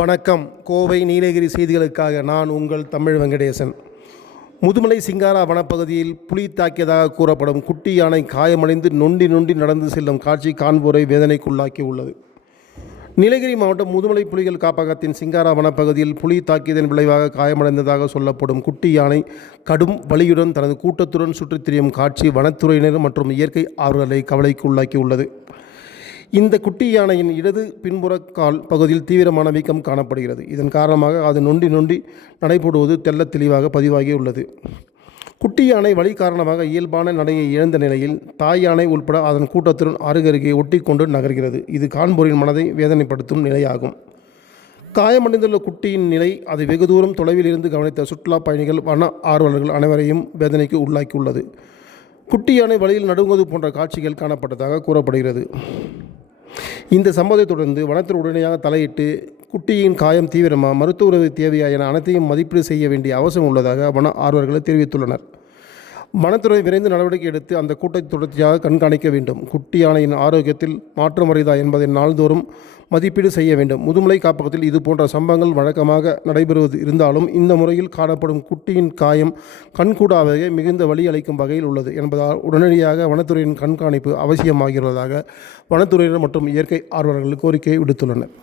வணக்கம். கோவை நீலகிரி செய்திகளுக்காக நான் உங்கள் தமிழ் வெங்கடேசன். முதுமலை சிங்காரா வனப்பகுதியில் புலி தாக்கியதாக கூறப்படும் குட்டி யானை காயமடைந்து நொண்டி நொண்டி நடந்து செல்லும் காட்சி காண்போரை வேதனைக்குள்ளாக்கி உள்ளது நீலகிரி மாவட்டம் முதுமலை புலிகள் காப்பகத்தின் சிங்காரா வனப்பகுதியில் புலி தாக்கியதன் விளைவாக காயமடைந்ததாக சொல்லப்படும் குட்டி யானை கடும் வலியுடன் தனது கூட்டத்துடன் சுற்றித் திரியும் காட்சி வனத்துறையினர் மற்றும் இயற்கை ஆர்வலை கவலைக்கு உள்ளாக்கியுள்ளது இந்த குட்டி யானையின் இடது பின்புற கால் பகுதியில் தீவிரமான வீக்கம் காணப்படுகிறது. இதன் காரணமாக அது நொண்டி நொண்டி நடைபோடுவது தெள்ளத் தெளிவாக பதிவாகியுள்ளது குட்டி யானை வலி காரணமாக இயல்பான நடையை இழந்த நிலையில் தாய் யானை உட்பட அதன் கூட்டத்துடன் அருகருகே ஒட்டி கொண்டு நகர்கிறது. இது காண்போரின் மனதை வேதனைப்படுத்தும் நிலையாகும். காயமடைந்துள்ள குட்டியின் நிலை அது வெகு தூரம் தொலைவில் இருந்து கவனித்த சுற்றுலா பயணிகள் வன ஆர்வலர்கள் அனைவரையும் வேதனைக்கு உள்ளாக்கியுள்ளது. குட்டி யானை வழியில் நடுங்குவது போன்ற காட்சிகள் காணப்பட்டதாக கூறப்படுகிறது. இந்த சம்பவத்தை தொடர்ந்து வனத்தில் உடனடியாக தலையிட்டு குட்டியின் காயம் தீவிரமா மருத்துவ உதவி தேவையா என அனைத்தையும் மதிப்பீடு செய்ய வேண்டிய அவசியம் உள்ளதாக வன ஆர்வலர்கள் தெரிவித்துள்ளனர். வனத்துறை விரைந்து நடவடிக்கை எடுத்து அந்த கூட்டத்தை தொடர்ச்சியாக கண்காணிக்க வேண்டும். குட்டி யானையின் ஆரோக்கியத்தில் மாற்றம் வருதா என்பதை நாள்தோறும் மதிப்பீடு செய்ய வேண்டும். முதுமலை காப்பகத்தில் இது போன்ற சம்பவங்கள் வழக்கமாக நடைபெறுவது இருந்தாலும் இந்த முறையில் காணப்படும் குட்டியின் காயம் கண்கூடாகவே மிகுந்த வலி அளிக்கும் வகையில் உள்ளது என்பதால் உடனடியாக வனத்துறையின் கண்காணிப்பு அவசியமாகிறதாக வனத்துறையினர் மற்றும் இயற்கை ஆர்வலர்கள் கோரிக்கை விடுத்துள்ளனர்.